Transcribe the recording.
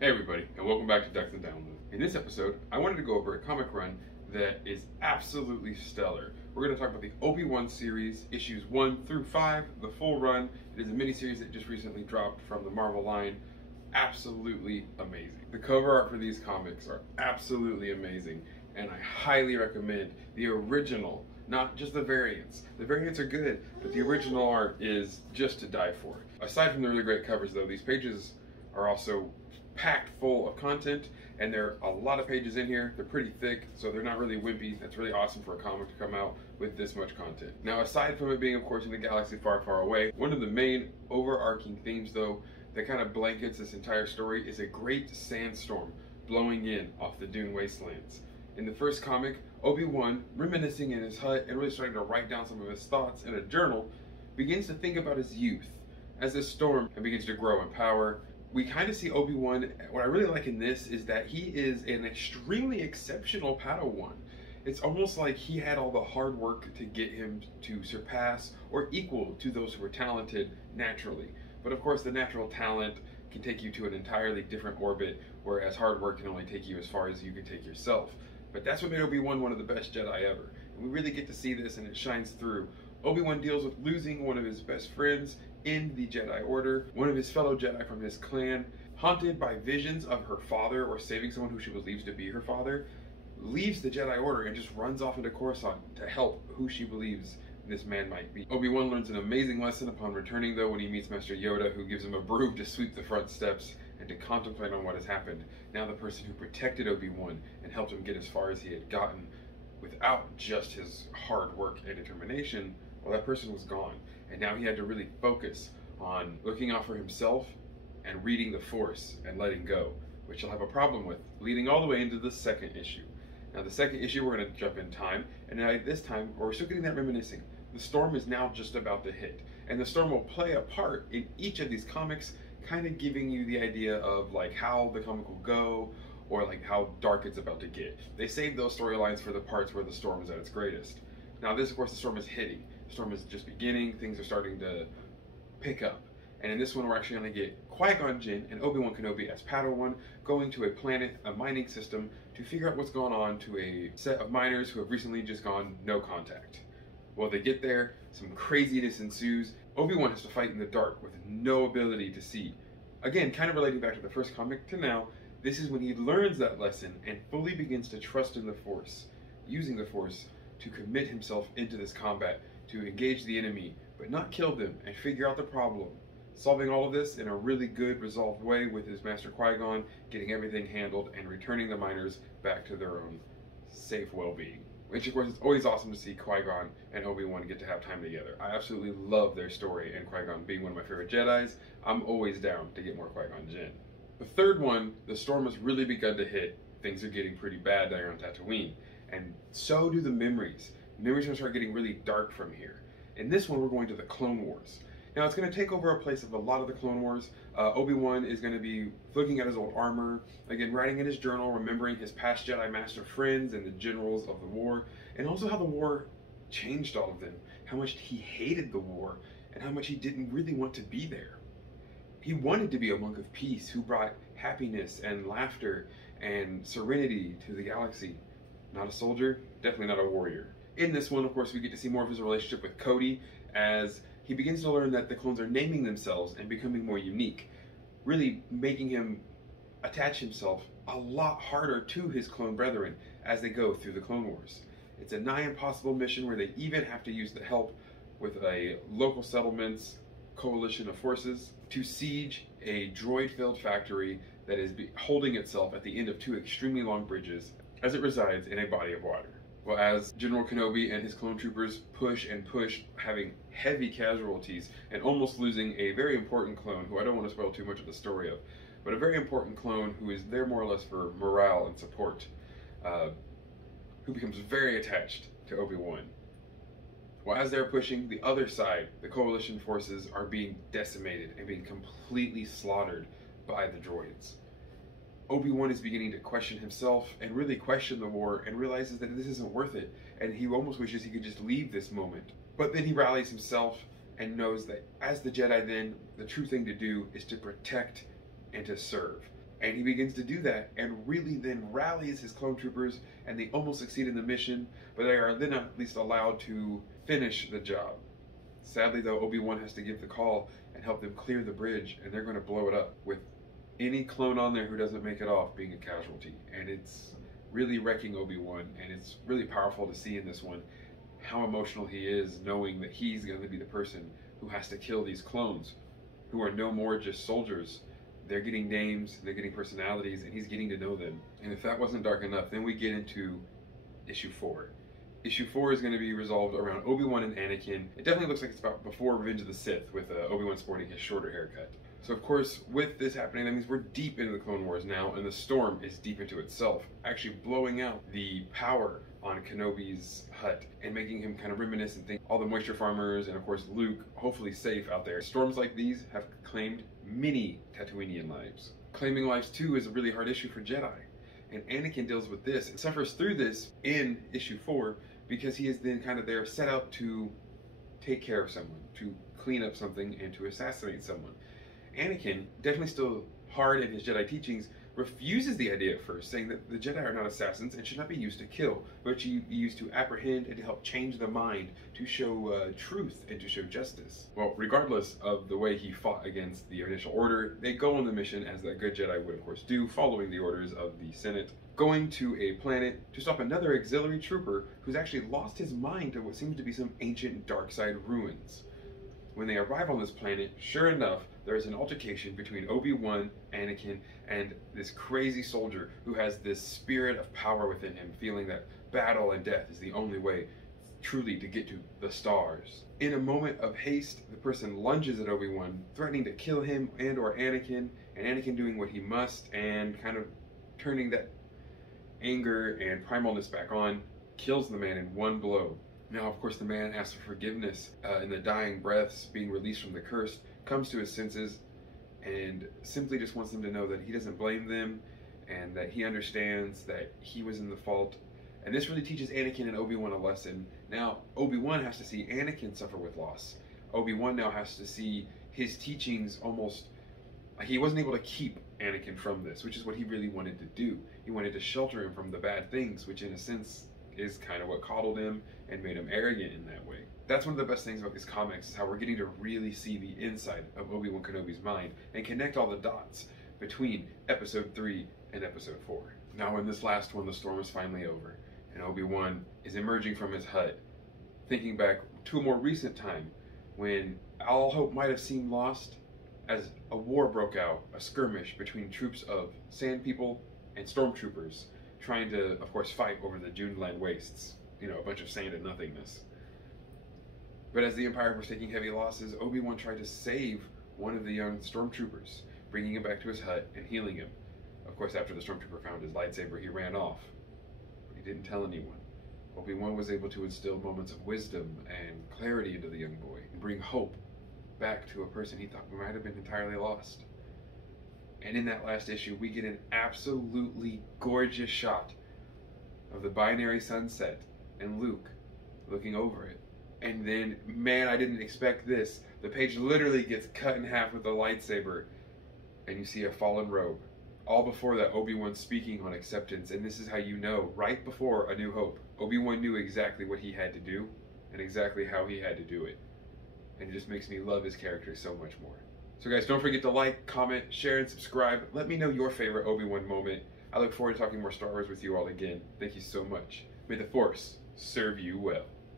Hey everybody, and welcome back to Ducks and Download. In this episode, I wanted to go over a comic run that is absolutely stellar. We're going to talk about the Obi-Wan series, issues 1 through 5, the full run. It is a miniseries that just recently dropped from the Marvel line. Absolutely amazing. The cover art for these comics are absolutely amazing, and I highly recommend the original, not just the variants. The variants are good, but the original art is just to die for. Aside from the really great covers though, these pages are also packed full of content, and there are a lot of pages in here. They're pretty thick, so they're not really wimpy. That's really awesome for a comic to come out with this much content. Now, aside from it being, of course, in a galaxy far, far away, one of the main overarching themes, though, that kind of blankets this entire story is a great sandstorm blowing in off the Dune wastelands. In the first comic, Obi-Wan, reminiscing in his hut and really starting to write down some of his thoughts in a journal, begins to think about his youth. As this storm begins to grow in power, we kind of see Obi-Wan. What I really like in this is that he is an extremely exceptional Padawan. It's almost like he had all the hard work to get him to surpass or equal to those who were talented naturally. But of course, the natural talent can take you to an entirely different orbit, whereas hard work can only take you as far as you can take yourself. But that's what made Obi-Wan one of the best Jedi ever. And we really get to see this, and it shines through. Obi-Wan deals with losing one of his best friends in the Jedi Order, one of his fellow Jedi from his clan, haunted by visions of her father or saving someone who she believes to be her father, leaves the Jedi Order and just runs off into Coruscant to help who she believes this man might be. Obi-Wan learns an amazing lesson upon returning, though, when he meets Master Yoda, who gives him a broom to sweep the front steps and to contemplate on what has happened. Now the person who protected Obi-Wan and helped him get as far as he had gotten without just his hard work and determination, well, that person was gone. And now he had to really focus on looking out for himself and reading the Force and letting go, which he'll have a problem with, leading all the way into the second issue. Now, the second issue, we're going to jump in time, and now this time, we're still getting that reminiscing. The storm is now just about to hit, and the storm will play a part in each of these comics, kind of giving you the idea of like how the comic will go, or like how dark it's about to get. They save those storylines for the parts where the storm is at its greatest. Now this, of course, the storm is hitting. The storm is just beginning, things are starting to pick up. And in this one, we're actually going to get Qui-Gon Jinn and Obi-Wan Kenobi as Padawan going to a planet, a mining system, to figure out what's going on to a set of miners who have recently just gone no contact. Well, they get there, some craziness ensues. Obi-Wan has to fight in the dark with no ability to see. Again, kind of relating back to the first comic to now, this is when he learns that lesson and fully begins to trust in the Force, using the Force to commit himself into this combat, to engage the enemy, but not kill them, and figure out the problem. Solving all of this in a really good, resolved way with his Master Qui-Gon, getting everything handled, and returning the miners back to their own safe well-being. Which, of course, it's always awesome to see Qui-Gon and Obi-Wan get to have time together. I absolutely love their story, and Qui-Gon being one of my favorite Jedis, I'm always down to get more Qui-Gon Jinn. The third one, the storm has really begun to hit. Things are getting pretty bad there on Tatooine, and so do the memories. Memories are going to start getting really dark from here. In this one, we're going to the Clone Wars. Now, it's going to take over a place of a lot of the Clone Wars. Obi-Wan is going to be looking at his old armor, again, writing in his journal, remembering his past Jedi Master friends and the generals of the war, and also how the war changed all of them, how much he hated the war, and how much he didn't really want to be there. He wanted to be a monk of peace who brought happiness and laughter and serenity to the galaxy. Not a soldier, definitely not a warrior. In this one, of course, we get to see more of his relationship with Cody as he begins to learn that the clones are naming themselves and becoming more unique, really making him attach himself a lot harder to his clone brethren as they go through the Clone Wars. It's a nigh impossible mission where they even have to use the help with a local settlement's coalition of forces to siege a droid-filled factory that is holding itself at the end of two extremely long bridges as it resides in a body of water. Well, as General Kenobi and his clone troopers push and push, having heavy casualties and almost losing a very important clone, who I don't want to spoil too much of the story of, but a very important clone who is there more or less for morale and support, who becomes very attached to Obi-Wan. Well, as they're pushing, the other side, the coalition forces, are being decimated and being completely slaughtered by the droids. Obi-Wan is beginning to question himself and really question the war and realizes that this isn't worth it, and he almost wishes he could just leave this moment. But then he rallies himself and knows that as the Jedi then, the true thing to do is to protect and to serve. And he begins to do that and really then rallies his clone troopers, and they almost succeed in the mission, but they are then at least allowed to finish the job. Sadly though, Obi-Wan has to give the call and help them clear the bridge, and they're going to blow it up with any clone on there who doesn't make it off being a casualty. And it's really wrecking Obi-Wan, and it's really powerful to see in this one how emotional he is, knowing that he's going to be the person who has to kill these clones, who are no more just soldiers. They're getting names, they're getting personalities, and he's getting to know them. And if that wasn't dark enough, then we get into issue 4. Issue 4 is going to be resolved around Obi-Wan and Anakin. It definitely looks like it's about before Revenge of the Sith, with Obi-Wan sporting his shorter haircut. So of course, with this happening, that means we're deep into the Clone Wars now, and the storm is deep into itself, actually blowing out the power on Kenobi's hut and making him kind of reminisce and think all the moisture farmers and of course Luke, hopefully safe out there. Storms like these have claimed many Tatooinian lives. Claiming lives too is a really hard issue for Jedi, and Anakin deals with this and suffers through this in issue 4 because he is then kind of there set out to take care of someone, to clean up something, and to assassinate someone. Anakin, definitely still hard in his Jedi teachings, refuses the idea at first, saying that the Jedi are not assassins and should not be used to kill, but should be used to apprehend and to help change the mind, to show truth and to show justice. Well, regardless of the way he fought against the initial order, they go on the mission as that good Jedi would of course do, following the orders of the Senate, going to a planet to stop another auxiliary trooper who's actually lost his mind to what seems to be some ancient dark side ruins. When they arrive on this planet, sure enough, there is an altercation between Obi-Wan, Anakin, and this crazy soldier who has this spirit of power within him, feeling that battle and death is the only way truly to get to the stars. In a moment of haste, the person lunges at Obi-Wan, threatening to kill him and or Anakin, and Anakin doing what he must and kind of turning that anger and primalness back on, kills the man in one blow. Now, of course, the man asks for forgiveness in the dying breaths, being released from the curse, comes to his senses, and simply just wants them to know that he doesn't blame them and that he understands that he was in the fault. And this really teaches Anakin and Obi-Wan a lesson. Now, Obi-Wan has to see Anakin suffer with loss. Obi-Wan now has to see his teachings almost... he wasn't able to keep Anakin from this, which is what he really wanted to do. He wanted to shelter him from the bad things, which in a sense is kind of what coddled him and made him arrogant in that way. That's one of the best things about these comics, is how we're getting to really see the inside of Obi-Wan Kenobi's mind and connect all the dots between episode 3 and episode 4. Now in this last one, the storm is finally over, and Obi-Wan is emerging from his hut, thinking back to a more recent time when all hope might have seemed lost, as a war broke out, a skirmish between troops of sand people and stormtroopers, trying to, of course, fight over the Juneland wastes. You know, a bunch of sand and nothingness. But as the Empire was taking heavy losses, Obi-Wan tried to save one of the young stormtroopers, bringing him back to his hut and healing him. Of course, after the stormtrooper found his lightsaber, he ran off. But he didn't tell anyone. Obi-Wan was able to instill moments of wisdom and clarity into the young boy, and bring hope back to a person he thought might have been entirely lost. And in that last issue, we get an absolutely gorgeous shot of the binary sunset and Luke looking over it. And then, man, I didn't expect this. The page literally gets cut in half with a lightsaber, and you see a fallen robe. All before that, Obi-Wan speaking on acceptance, and this is how you know, right before A New Hope, Obi-Wan knew exactly what he had to do, and exactly how he had to do it. And it just makes me love his character so much more. So guys, don't forget to like, comment, share, and subscribe. Let me know your favorite Obi-Wan moment. I look forward to talking more Star Wars with you all again. Thank you so much. May the Force serve you well.